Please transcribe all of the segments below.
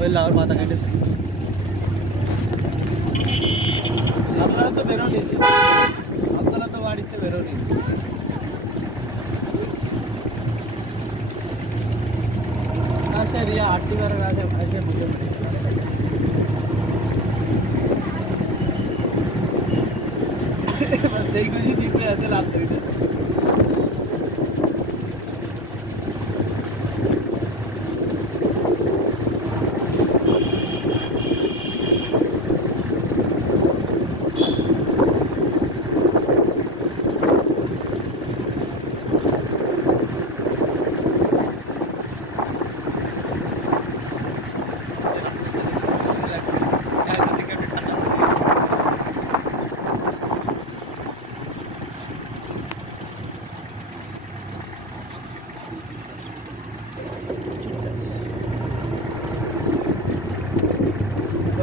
ওই লাউর পাতা কেটেছে। আপনারা তো বেরোনি, আপনারা তো বাড়িতে বেরোনি। আচ্ছা রিয়া আটটি বারের আগে এসে বুঝে সেইগুলি দিতে আছে লাভ করিতে।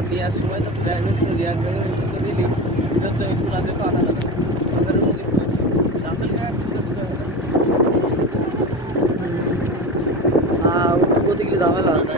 নেওয়ার সময় তো ড্রাইভার রিয়ার দিলি তো একটু আগে তো আনা যাবে ওদিকে ঝামেলা আছে।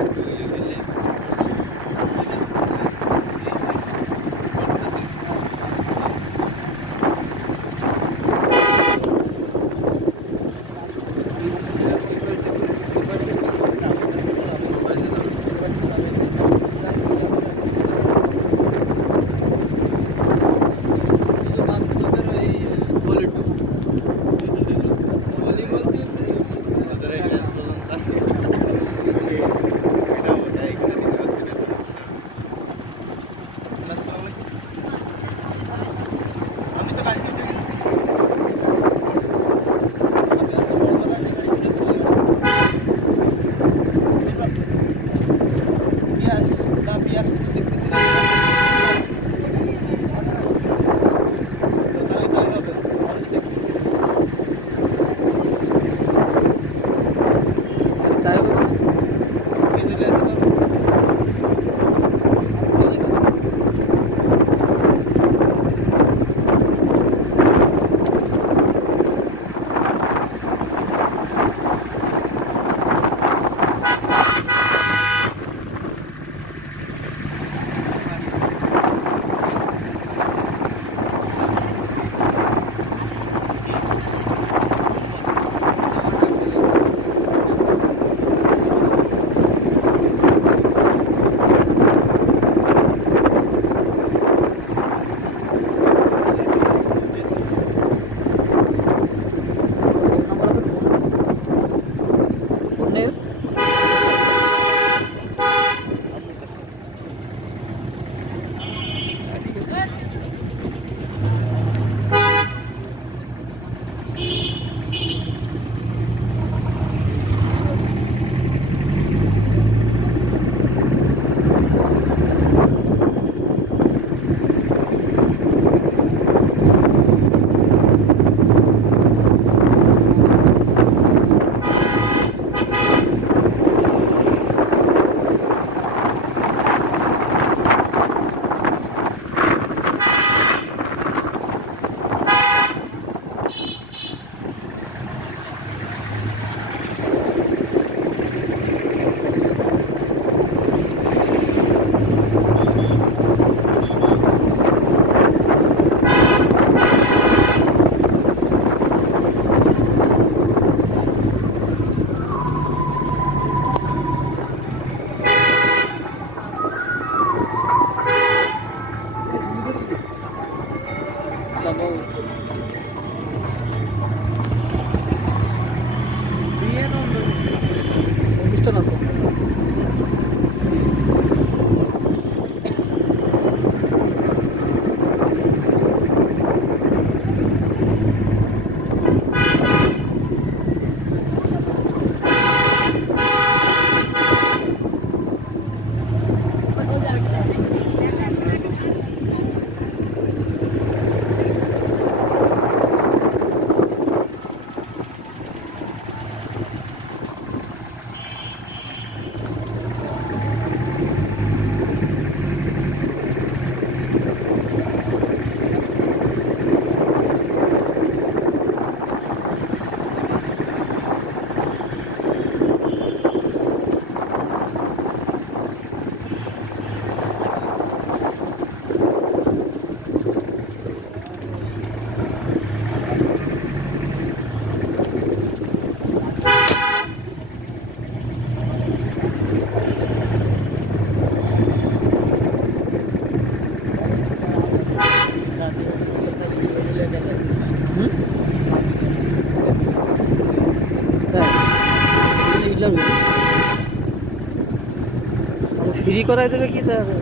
ফ্রি করাই দেবে কি তাহলে?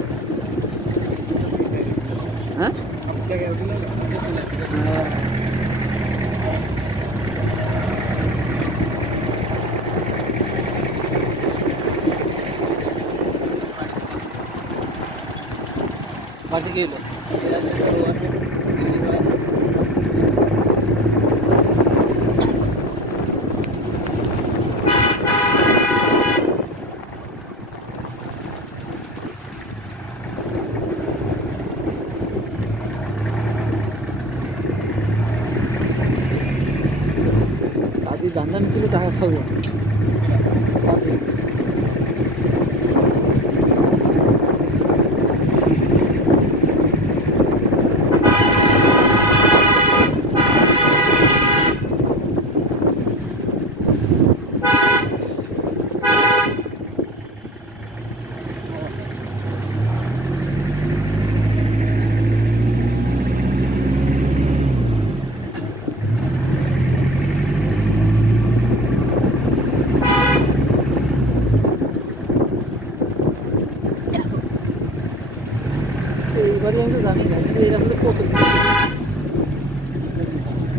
হ্যাঁ পার্টি কি হলো? দাদি দান্দানি ছিল টাকা খাবো দাদি এইবারই আমি তো জানি না এই রাস্তাতে কত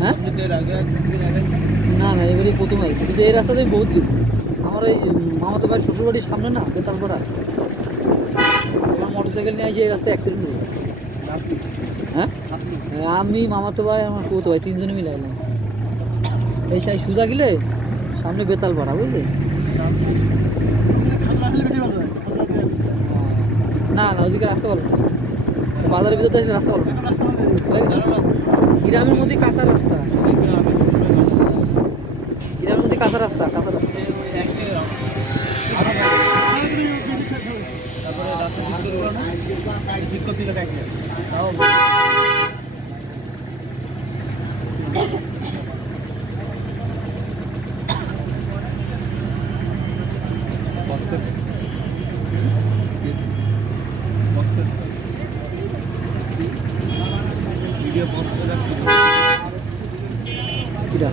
হ্যাঁ না না এবারই প্রথম আসছে কিন্তু এই রাস্তাতে বহুত দিন আমার এই মামাতো ভাইয়ের শ্বশুরবাড়ির সামনে না বেতালপাড়া আমার মোটরসাইকেল নিয়ে এসে এই রাস্তায় অ্যাক্সিডেন্ট হয়ে গেছে। হ্যাঁ আমি মামাতো ভাই আমার কৌতো ভাই তিনজনে মিলে এলাম এই সাই সুজা গেলে সামনে বেতালপাড়া বুঝলি না না ওদিকে রাস্তা বলো না বাজারের ভিতরে এসে রাস্তা বলো না গ্রামের মধ্যে কাঁচা রাস্তা গ্রামের মধ্যে কাঁচা রাস্তা কিরা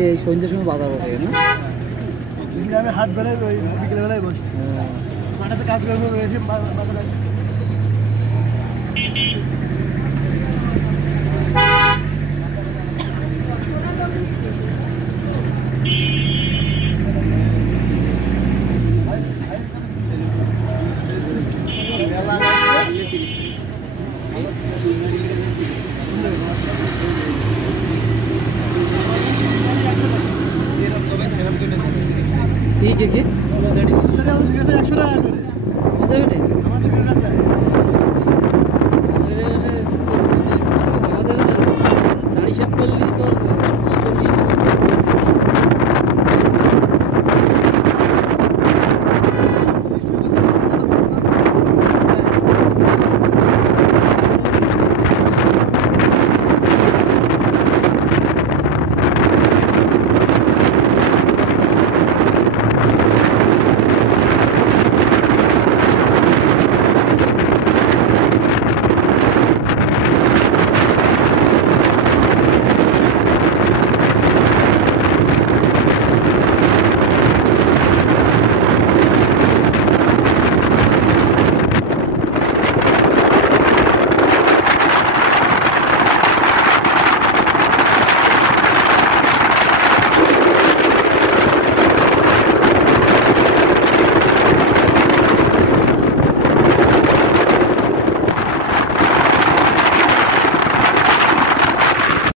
এই সন্ধ্যের সময় বাজার বসে না গ্রামে হাট বেলায় বিকেল বেলায় বসে মাঠে কাজ করবো রয়েছে বাজারে কি 100 টাকা করে আমাদের